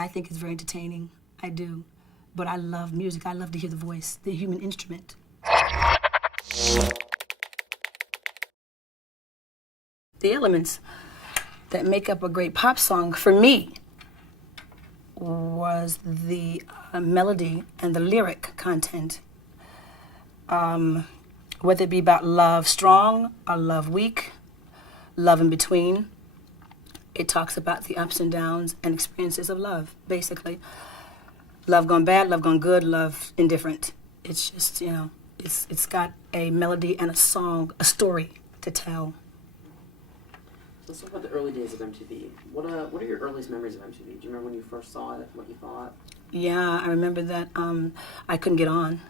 I think it's very entertaining. I do. But I love music. I love to hear the voice, the human instrument. The elements that make up a great pop song, for me, was the melody and the lyric content. Whether it be about love strong or love weak, love in between. It talks about the ups and downs and experiences of love, basically. Love gone bad, love gone good, love indifferent. It's just, it's got a melody and a song, a story to tell. Let's talk about the early days of MTV. What are your earliest memories of MTV? Do you remember when you first saw it, what you thought? Yeah, I remember that I couldn't get on.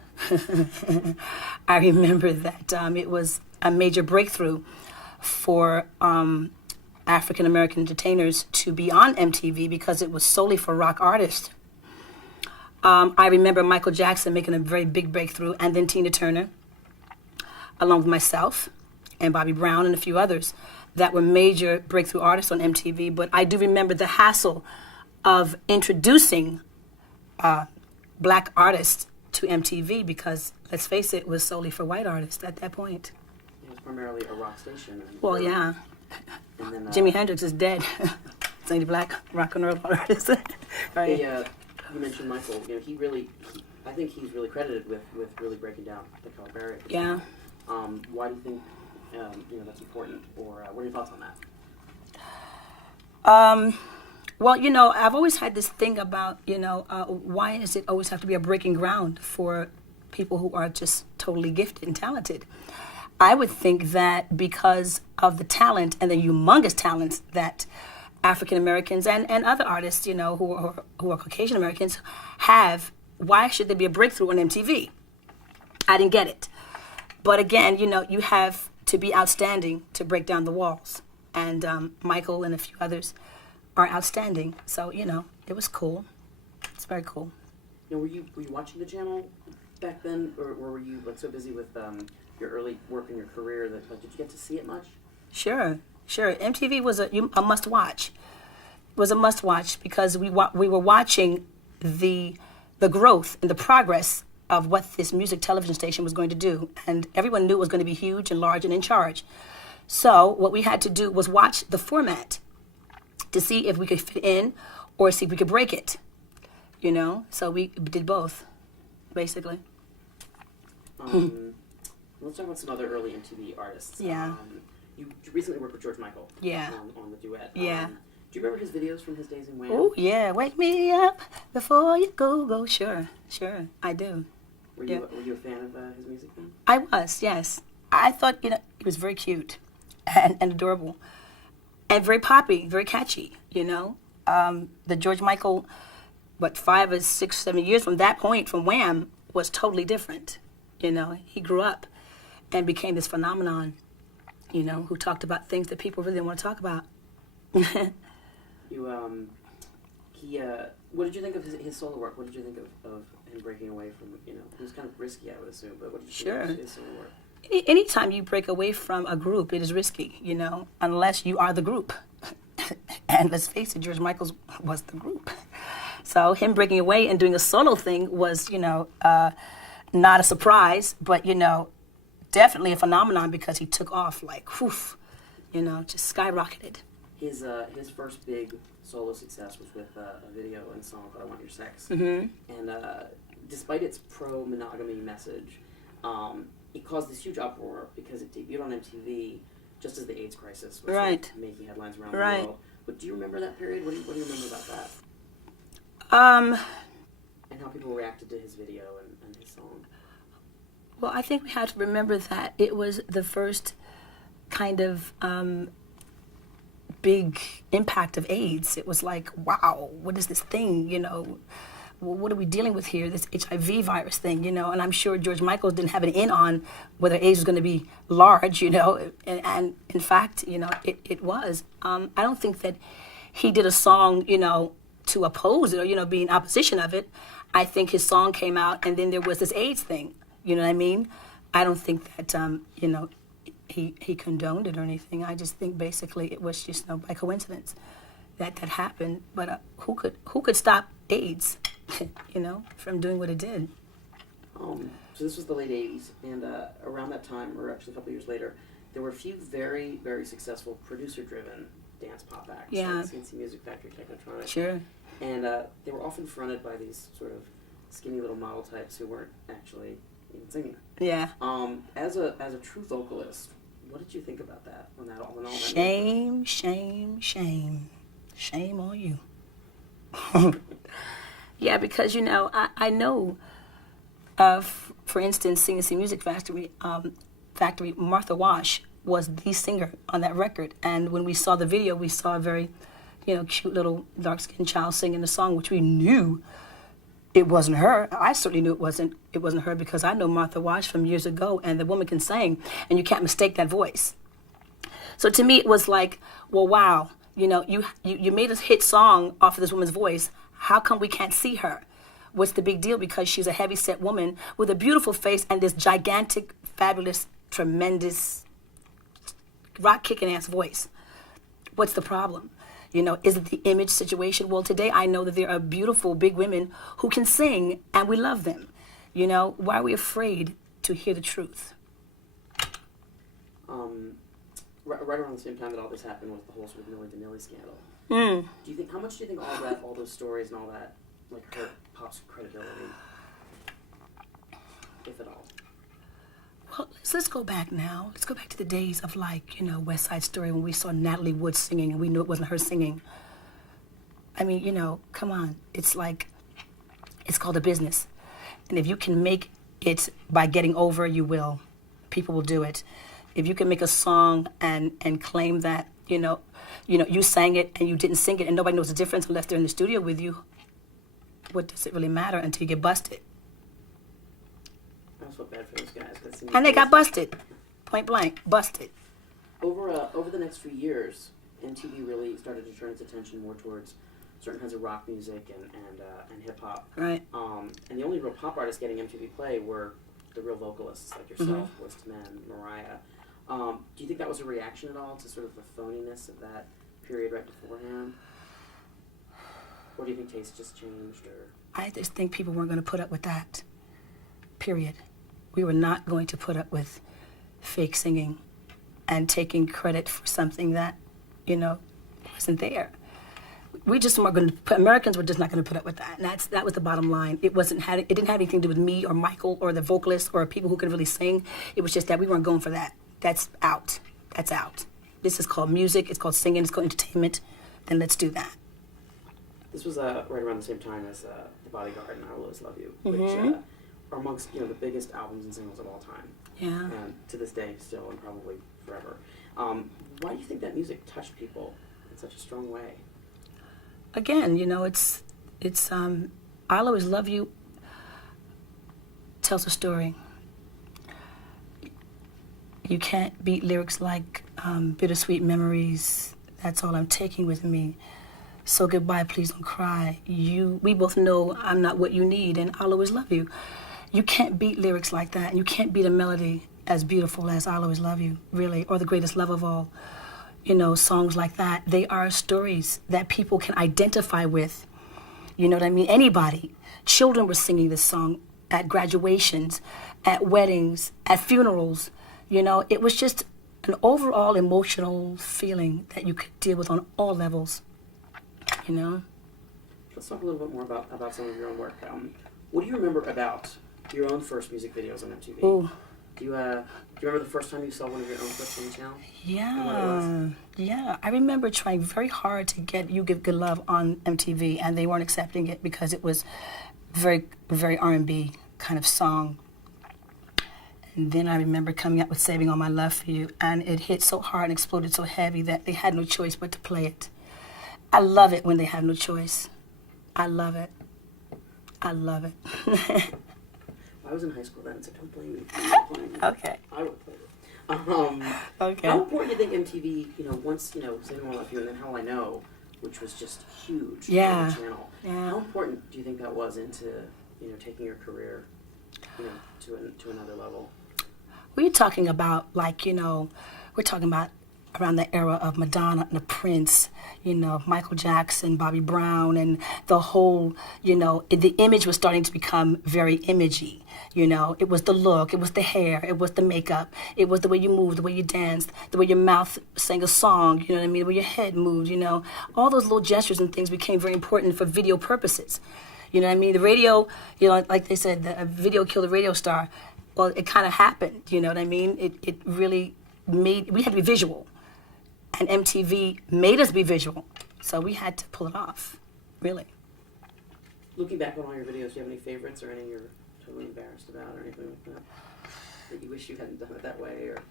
I remember that it was a major breakthrough for African American entertainers to be on MTV because it was solely for rock artists. I remember Michael Jackson making a very big breakthrough, and then Tina Turner, along with myself and Bobby Brown and a few others that were major breakthrough artists on MTV. But I do remember the hassle of introducing black artists to MTV because, let's face it, was solely for white artists at that point. It was primarily a rock station. Well, yeah. And then, Jimi Hendrix is dead. It's only black rock and roll artists. Right. You mentioned Michael. I think he's really credited with really breaking down the color barrier. Yeah. Why do you think that's important, or what are your thoughts on that? Well, I've always had this thing about, why does it always have to be a breaking ground for people who are just totally gifted and talented? I would think that because of the talent and the humongous talents that African Americans and other artists, who are Caucasian Americans have, why should there be a breakthrough on MTV? I didn't get it. But again, you have to be outstanding to break down the walls. And Michael and a few others are outstanding. So, it was cool. It's very cool. Were you watching the channel back then, or were you so busy with your early work in your career that did you get to see it much? Sure. MTV was a must-watch. It was a must-watch because we were watching the growth and the progress of what this music television station was going to do. And everyone knew it was going to be huge and large and in charge. So what we had to do was watch the format to see if we could fit in or see if we could break it. So we did both, basically. Let's talk about some other early MTV artists. Yeah. You recently worked with George Michael. Yeah. On the duet. Yeah. Do you remember his videos from his days in Wham? Oh, yeah. Wake me up before you go. Sure. I do. Were you a fan of his music then? I was, yes. I thought, he was very cute and adorable and very poppy, very catchy, The George Michael, 5 or 6, 7 years from that point, from Wham, was totally different. He grew up and became this phenomenon, who talked about things that people really didn't want to talk about. What did you think of his solo work? What did you think of him breaking away from, it was kind of risky, I would assume, but what did you think of his solo work? Anytime you break away from a group, it is risky, unless you are the group. And let's face it, George Michael was the group. So him breaking away and doing a solo thing was, not a surprise, but, definitely a phenomenon because he took off like, just skyrocketed. His first big solo success was with a video and song called I Want Your Sex. Mm-hmm. And despite its pro-monogamy message, it caused this huge uproar because it debuted on MTV just as the AIDS crisis was making headlines around the world. But do you remember that period? What do you remember about that? And how people reacted to his video and his song? Well, I think we have to remember that it was the first kind of big impact of AIDS. It was like, wow, what is this thing, what are we dealing with here, this HIV virus thing, and I'm sure George Michael didn't have an in on whether AIDS was going to be large, and in fact, it was. I don't think that he did a song, to oppose it or, be in opposition of it. I think his song came out and then there was this AIDS thing, you know what I mean? I don't think that, he condoned it or anything. I just think basically it was just by coincidence that happened, but who could stop AIDS, from doing what it did? So this was the late 80s, and around that time, or actually a couple years later, there were a few very, very successful producer-driven dance pop acts, like CNC Music Factory, Technotronic. Sure. And they were often fronted by these sort of skinny little model types who weren't actually even singing. Yeah. As a true vocalist, what did you think about that when all that? Shame, shame, shame, shame on you. Yeah, because I know, for instance, CNC Music Factory, Martha Wash was the singer on that record, and when we saw the video, we saw a very, cute little dark-skinned child singing the song, which we knew it wasn't her. I certainly knew it wasn't her, because I know Martha Wash from years ago, and the woman can sing, and you can't mistake that voice. So to me, it was like, well, wow, you made a hit song off of this woman's voice. How come we can't see her? What's the big deal? Because she's a heavy-set woman with a beautiful face and this gigantic, fabulous, tremendous, rock-kicking ass voice. What's the problem? Is it the image situation? Well, today I know that there are beautiful, big women who can sing, and we love them. Why are we afraid to hear the truth? Right around the same time that all this happened was the whole sort of Milli Vanilli scandal. How much do you think all those stories and all that, like, hurt pop's credibility, if at all? Well, let's go back now. Let's go back to the days of, West Side Story, when we saw Natalie Wood singing and we knew it wasn't her singing. I mean, come on. It's called a business. And if you can make it by getting over, you will. People will do it. If you can make a song and claim that, you sang it and you didn't sing it and nobody knows the difference unless they're in the studio with you, what does it really matter until you get busted? I feel bad for those guys. And they got busted. Point blank. Busted. Over the next few years, MTV really started to turn its attention more towards certain kinds of rock music and hip-hop. Right. And the only real pop artists getting MTV play were the real vocalists like yourself, Boyz II Men, Mariah. Do you think that was a reaction at all to sort of the phoniness of that period right beforehand? Or do you think taste just changed? Or I just think people weren't going to put up with that. Period. We were not going to put up with fake singing and taking credit for something that, wasn't there. We just weren't going to. Americans were just not going to put up with that. And that was the bottom line. It didn't have anything to do with me or Michael or the vocalists or people who could really sing. It was just that we weren't going for that. That's out. That's out. This is called music. It's called singing. It's called entertainment. Then let's do that. This was right around the same time as The Bodyguard and I Will Always Love You, which are amongst the biggest albums and singles of all time. Yeah. And to this day, still, and probably forever. Why do you think that music touched people in such a strong way? Again, it's I'll Always Love You tells a story. You can't beat lyrics like bittersweet memories, that's all I'm taking with me. So goodbye, please don't cry. We both know I'm not what you need, and I'll always love you. You can't beat lyrics like that, and you can't beat a melody as beautiful as I'll Always Love You, really, or The Greatest Love of All. Songs like that, they are stories that people can identify with. You know what I mean? Anybody. Children were singing this song at graduations, at weddings, at funerals. It was just an overall emotional feeling that you could deal with on all levels. Let's talk a little bit more about some of your own work. What do you remember about your own first music videos on MTV? Ooh. Do you remember the first time you saw one of your own clips on the channel? Yeah. I remember trying very hard to get You Give Good Love on MTV, and they weren't accepting it because it was very, very R&B kind of song. And then I remember coming up with Saving All My Love for You, and it hit so hard and exploded so heavy that they had no choice but to play it. I love it when they have no choice. I love it. I love it. I was in high school then, so don't blame me. Don't blame me. Okay. I would play it. Okay. How important do you think MTV, once, Saving All My Love for You, and then How I Know, which was just huge on the channel. Yeah. How important do you think that was into, taking your career, to another level? We're talking about, we're talking about around the era of Madonna and the Prince, you know, Michael Jackson, Bobby Brown, and the whole, you know, the image was starting to become very imagey. You know, it was the look, it was the hair, it was the makeup, it was the way you moved, the way you danced, the way your mouth sang a song, you know what I mean, the way your head moved, you know. All those little gestures and things became very important for video purposes. You know what I mean? The radio, you know, like they said, the video killed the radio star. Well, it kind of happened, you know what I mean? It really made, we had to be visual. And MTV made us be visual. So we had to pull it off, really. Looking back on all your videos, do you have any favorites or any you're totally embarrassed about or anything like that? That you wish you hadn't done it that way? Or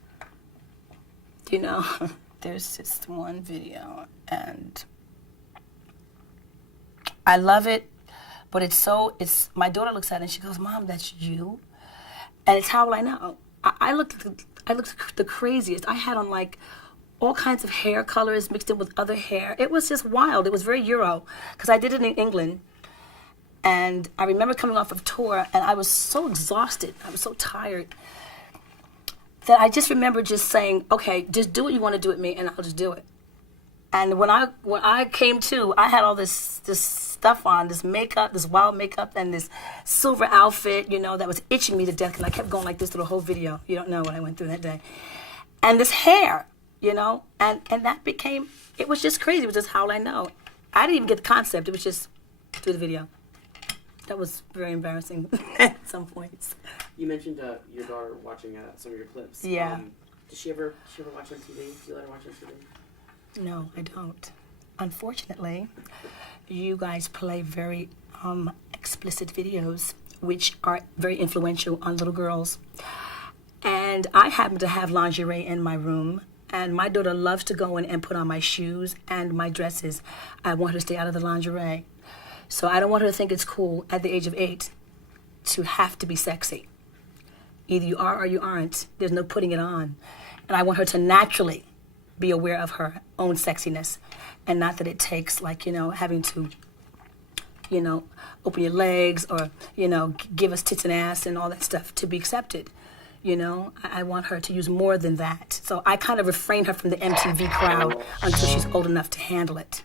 you know, there's just one video, and I love it, but it's my daughter looks at it and she goes, Mom, that's you? And it's how will I know? I looked the craziest. I had on like all kinds of hair colors mixed in with other hair. It was just wild. It was very Euro, because I did it in England. And I remember coming off of tour, and I was so exhausted. I was so tired that I just remember just saying, okay, just do what you want to do with me, and I'll just do it. And when I came to, I had all this stuff on, this makeup, this wild makeup, and this silver outfit, you know, that was itching me to death, and I kept going like this through the whole video. You don't know what I went through that day. And this hair, you know, and that became, it was just crazy. It was just how I know. I didn't even get the concept. It was just through the video. That was very embarrassing at some points. You mentioned your daughter watching some of your clips. Yeah. Does she ever watch MTV? Do you let her watch MTV? No, I don't. Unfortunately, you guys play very explicit videos, which are very influential on little girls. And I happen to have lingerie in my room, and my daughter loves to go in and put on my shoes and my dresses. I want her to stay out of the lingerie. So I don't want her to think it's cool at the age of 8 to have to be sexy. Either you are or you aren't. There's no putting it on. And I want her to naturally be aware of her own sexiness, and not that it takes, like, you know, having to, you know, open your legs or, you know, give us tits and ass and all that stuff to be accepted. You know, I want her to use more than that. So I kind of refrain her from the MTV crowd until she's old enough to handle it.